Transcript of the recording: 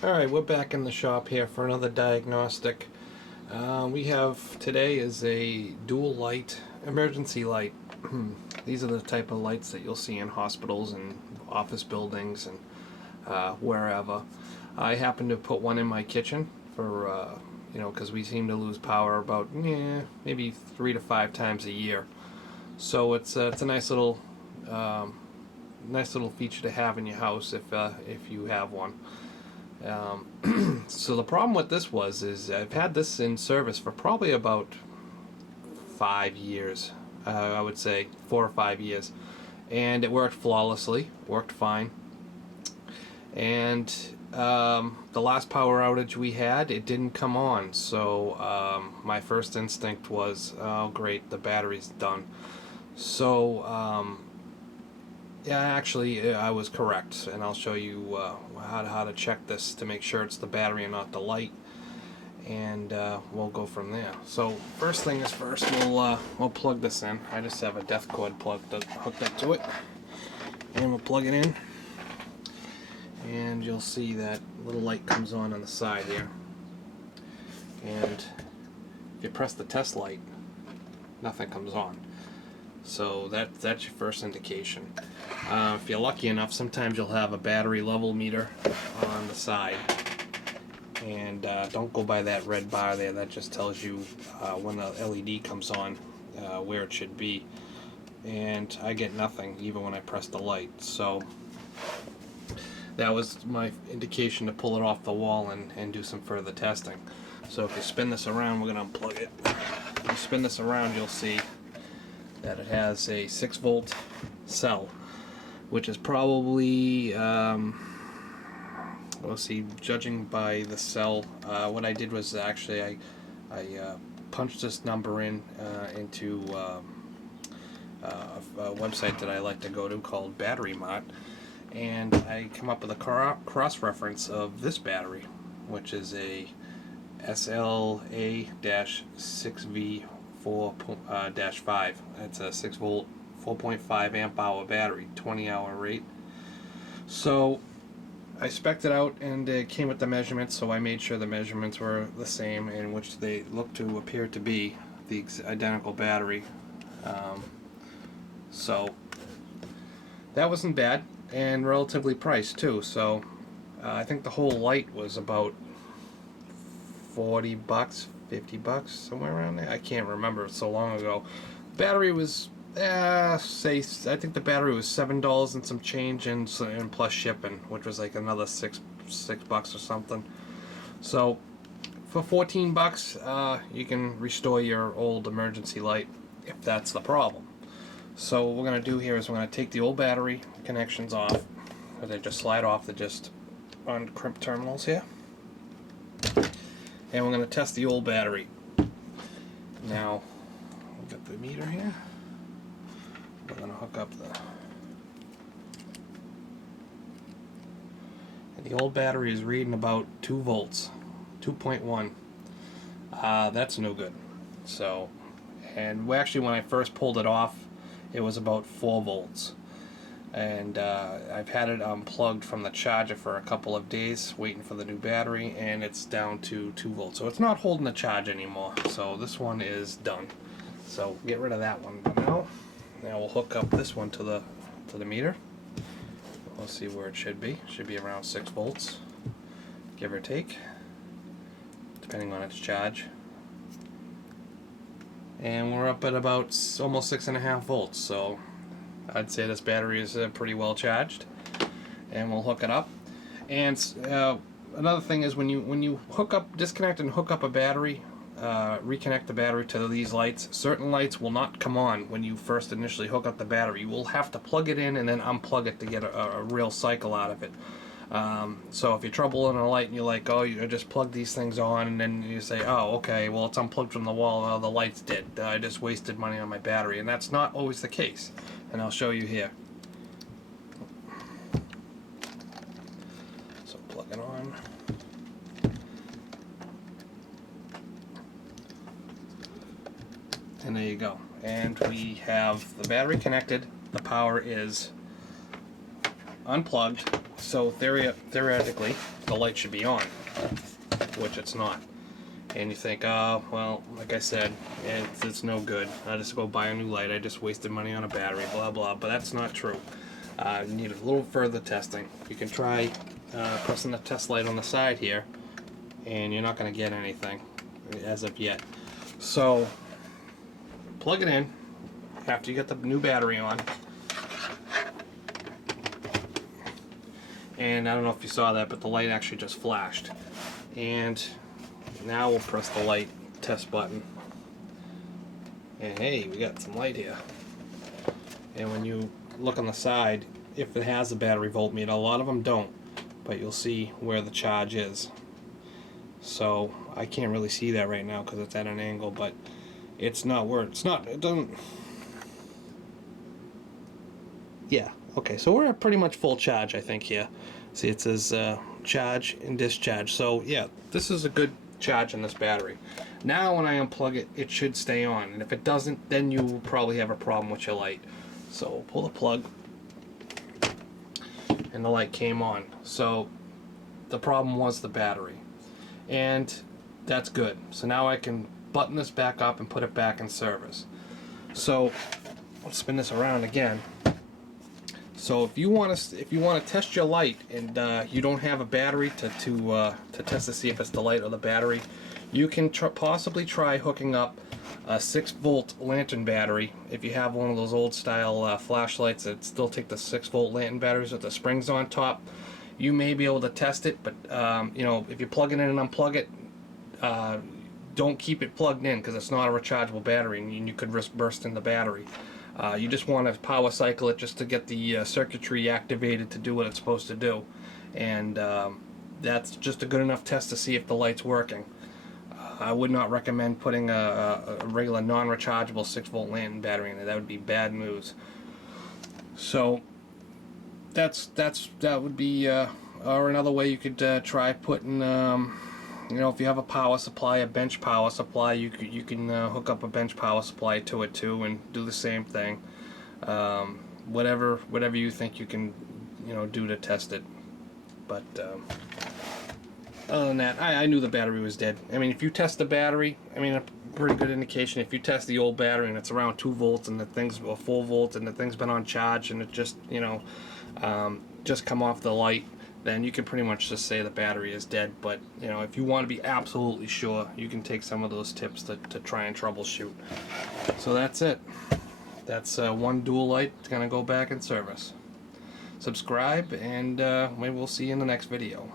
Alright, we're back in the shop here for another diagnostic. We have today is a dual light emergency light. These are the type of lights that you'll see in hospitals and office buildings and wherever. I happen to put one in my kitchen for because we seem to lose power about maybe 3 to 5 times a year. So it's a nice little feature to have in your house if you have one. So the problem with this is I've had this in service for probably about 5 years. I would say 4 or 5 years, and it worked flawlessly, worked fine. And the last power outage we had, it didn't come on. So my first instinct was, oh great, the battery's done. So yeah, actually, I was correct, and I'll show you how to check this to make sure it's the battery and not the light, and we'll go from there. So first thing is first, we'll plug this in. I just have a depth cord hooked up to it, and we'll plug it in, and you'll see that little light comes on the side here, and if you press the test light, nothing comes on. So that's your first indication. If you're lucky enough, sometimes you'll have a battery level meter on the side, and don't go by that red bar there. That just tells you when the LED comes on, where it should be, and I get nothing even when I press the light. So that was my indication to pull it off the wall and do some further testing. So if you spin this around, we're going to unplug it. If you spin this around, you'll see that it has a 6-volt cell, which is probably, let's see, judging by the cell, what I did was actually I punched this number into a website that I like to go to called Battery Mart, and I come up with a cross-reference of this battery, which is a SLA-6V 4-5. It's a 6-volt 4.5 amp hour battery, 20-hour rate. So I spec'd it out, and it came with the measurements, so I made sure the measurements were the same, in which they look to appear to be the identical battery. So that wasn't bad, and relatively priced too. So I think the whole light was about $40, $50, somewhere around there. I can't remember, it's so long ago. Battery was I think the battery was $7 and some change, and plus shipping, which was like another six bucks or something. So for $14, you can restore your old emergency light if that's the problem. So what we're gonna do here is we're gonna take the old battery connections off. They just slide off. They're just on crimp terminals here. And we're going to test the old battery. Now, we've got the meter here. We're going to hook up and the old battery is reading about 2 volts, 2.1. That's no good. So, and actually when I first pulled it off, it was about 4 volts. And I've had it unplugged from the charger for a couple of days waiting for the new battery, and it's down to 2 volts, so it's not holding the charge anymore. So this one is done, so get rid of that one. But now we'll hook up this one to the meter. We'll see where it should be. It should be around 6 volts, give or take, depending on its charge. And we're up at about almost 6.5 volts, so I'd say this battery is pretty well charged, and we'll hook it up. And another thing is when you disconnect and hook up a battery, reconnect the battery to these lights. Certain lights will not come on when you first initially hook up the battery. You will have to plug it in and then unplug it to get a real cycle out of it. So if you're troubling a light and you're like, oh, you just plug these things on, and then you say, oh, okay, well, it's unplugged from the wall, oh, the light's dead, I just wasted money on my battery. And that's not always the case, and I'll show you here. So plug it on. And there you go. And we have the battery connected. The power is unplugged, so theoretically the light should be on, which it's not. And you think, oh, well, like I said, it's no good. I'll just go buy a new light. I just wasted money on a battery, blah, blah. But that's not true. You need a little further testing. You can try pressing the test light on the side here, and you're not going to get anything as of yet. So, plug it in after you get the new battery on. And I don't know if you saw that, but the light actually just flashed. And now we'll press the light test button. And hey, we got some light here. And when you look on the side, if it has a battery voltmeter, a lot of them don't, but you'll see where the charge is. So I can't really see that right now because it's at an angle, but it's not where it doesn't. Yeah, okay, so we're at pretty much full charge, I think, here. See, it says charge and discharge. So yeah, this is a good charge in this battery. Now when I unplug it, it should stay on, and if it doesn't, then you will probably have a problem with your light. So pull the plug, and the light came on. So the problem was the battery, and that's good. So now I can button this back up and put it back in service. So let's spin this around again. So if you want to test your light and you don't have a battery to test to see if it's the light or the battery, you can possibly try hooking up a 6-volt lantern battery. If you have one of those old style flashlights that still take the 6-volt lantern batteries with the springs on top, you may be able to test it. But you know, if you plug it in and unplug it, don't keep it plugged in because it's not a rechargeable battery, and you could risk bursting the battery. You just want to power cycle it just to get the circuitry activated to do what it's supposed to do, and that's just a good enough test to see if the light's working. I would not recommend putting a regular non-rechargeable 6-volt lantern battery in there. That would be bad news. So that would be or another way you could try putting you know, if you have a power supply, a bench power supply, you can hook up a bench power supply to it too and do the same thing. Whatever you think you can, you know, do to test it. But other than that, I knew the battery was dead. I mean, if you test the battery, I mean, a pretty good indication. If you test the old battery and it's around 2 volts and the thing's, or 4 volts, and the thing's been on charge and it just, you know, just come off the light, then you can pretty much just say the battery is dead. But you know, if you want to be absolutely sure, you can take some of those tips to try and troubleshoot. So that's it. That's one DUAL LITE. It's gonna go back in service. Subscribe, and maybe we'll see you in the next video.